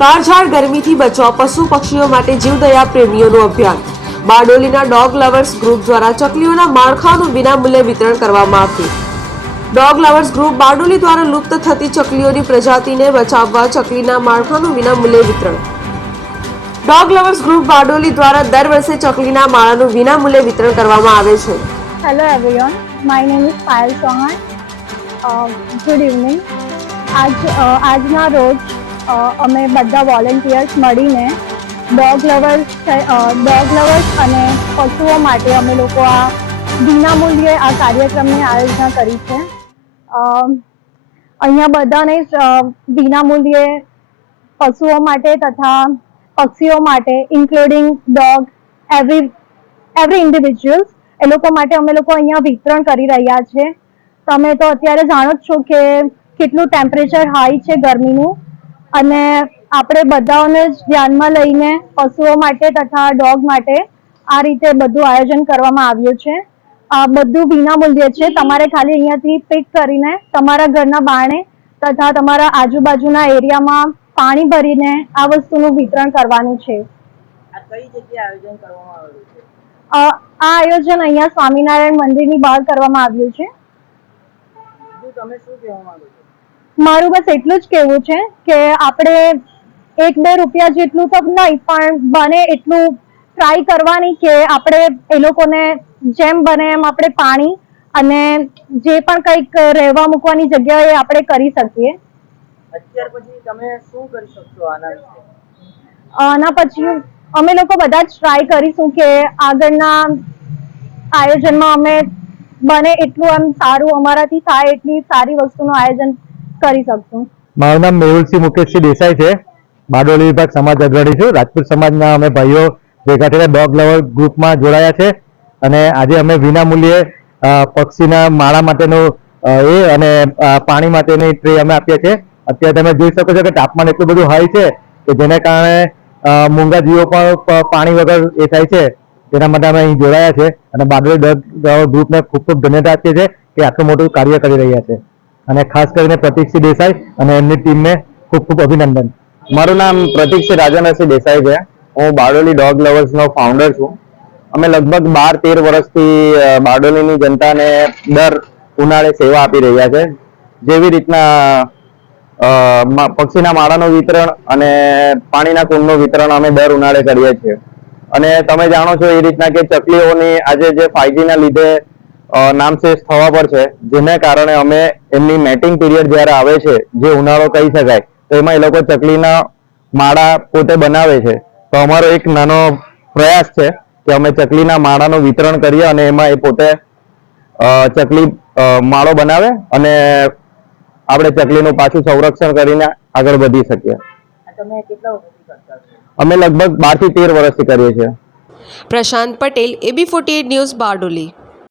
કાળઝાળ ગરમીથી બચવા પશુ પક્ષીઓ માટે જીવદયા પ્રેમીઓનું અભિયાન. બારડોલીના ડોગ લવર્સ ગ્રુપ દ્વારા ચકલીઓના માળખાનું વિનામૂલ્યે વિતરણ કરવામાં આવ્યું. ડોગ લવર્સ ગ્રુપ બારડોલી દ્વારા લુપ્ત થતી ચકલીઓની પ્રજાતિને બચાવવા ચકલીના માળખાનું વિનામૂલ્યે વિતરણ. ડોગ લવર્સ ગ્રુપ બારડોલી દ્વારા દર વર્ષે ચકલીના માળાનું વિનામૂલ્યે વિતરણ કરવામાં આવે છે. Hello everyone my name is Payal Chauhan good evening આજ આજના રોજ અમે બધા વોલેન્ટિયર્સ મળીને ડોગ લવર્સ ડોગ લવર્સ અને પશુઓ માટે અમે લોકો આ વિનામૂલ્યે આ કાર્યક્રમની આયોજના કરી છે. અહીંયા બધાને વિનામૂલ્યે પશુઓ માટે તથા પક્ષીઓ માટે including dog every every individuals એ લોકો માટે અમે લોકો અહીંયા વિતરણ કરી રહ્યા છે. તમે તો અત્યારે જાણો જ છો કે કેટલું ટેમ્પરેચર હાઈ છે ગરમીનું. અને આપણે બધાઓને ધ્યાનમાં લઈને પશુઓ માટે તથા ડોગ માટે આ રીતે બધું આયોજન કરવામાં આવ્યું છે. આ બધું વિનામૂલ્યે છે. તમારે ખાલી અહીંયાથી પિક કરીને તમારા ઘરના બારણે તથા તમારા આજુબાજુના એરિયામાં પાણી ભરીને આ વસ્તુનું વિતરણ કરવાનું છે. આ આયોજન આ અહીંયા સ્વામિનારાયણ મંદિરની બહાર કરવામાં આવ્યું છે. તમે શું કહેવા માંગો છો? મારું બસ એટલું જ કહેવું છે કે આપણે એક બે રૂપિયા જેટલું તો નહીં પણ બને એટલું ટ્રાય કરવાની કે આપણે એ લોકોને જેમ બને એમ આપણે પાણી અને જે પણ કંઈક રહેવા મૂકવાની જગ્યા એ આપણે કરી શકીએ. અત્યાર પછી તમે શું કરી શકશો આના વિશે? આના પછી અમે લોકો બધા જ ટ્રાય કરીશું કે આગળના આયોજનમાં અમે બને એટલું એમ સારું અમારાથી થાય એટલી સારી વસ્તુનું આયોજન કરી શકશું. મારું નામ મેહુલસિંહ મુકેશસિંહ દેસાઈ છે. બારડોલી વિભાગ સમાજ અગ્રણી છું. રાજપૂત સમાજના અમે ભાઈઓ ભેગા થઈને ડોગ લવર ગ્રુપમાં જોડાયા છે. અને આજે અમે વિનામૂલ્યે પક્ષીના માળા માટેનું એ અને પાણી માટેની ટ્રે અમે આપીએ છીએ. અત્યારે તમે જોઈ શકો છો કે તાપમાન એટલું બધું હાઈ છે કે જેને કારણે મૂંગા જીવો પણ પાણી વગર એ થાય છે. તેના માટે અમે અહીં જોડાયા છે. અને બારડોલી ડોગ ગ્રુપને ખૂબ ખૂબ ધન્યવાદ આપીએ છીએ કે આટલું મોટું કાર્ય કરી રહ્યા છે. અને ખાસ કરીને પ્રતિકસિંહ દેસાઈ અને એમની ટીમને ખૂબ ખૂબ અભિનંદન. મારું નામ પ્રતિકસિંહ રાજનસિંહ દેસાઈ છે. હું બારડોલી ડોગ લવર્સનો ફાઉન્ડર છું. અમે લગભગ બાર તેર વર્ષથી બારડોલીની જનતાને દર ઉનાળે સેવા આપી રહ્યા છે. જેવી રીતના પક્ષીના માળાનું વિતરણ અને પાણીના કુંડનું વિતરણ અમે દર ઉનાળે કરીએ છીએ. અને તમે જાણો છો એ રીતના કે ચકલીઓની આજે જે ફાઈવજીના લીધે નામશેષ થવા પર છે. જેને કારણે અમે એમની મેટિંગ પીરિયડ જ્યારે આવે છે જે ઉનાળો કહી શકાય તો એમાં એ લોકો ચકલીના માળા પોતે બનાવે છે. તો અમારો એક નાનો પ્રયાસ છે કે અમે ચકલીના માળાનું વિતરણ કરીએ અને એમાં એ પોતે ચકલી માળો બનાવે અને આપણે ચકલીનું પાછું સંરક્ષણ કરીને આગળ વધી શકીએ. અમે લગભગ બારથી તેર વર્ષથી કરીએ છીએ. Prashant Patel A B forty news Bardoli.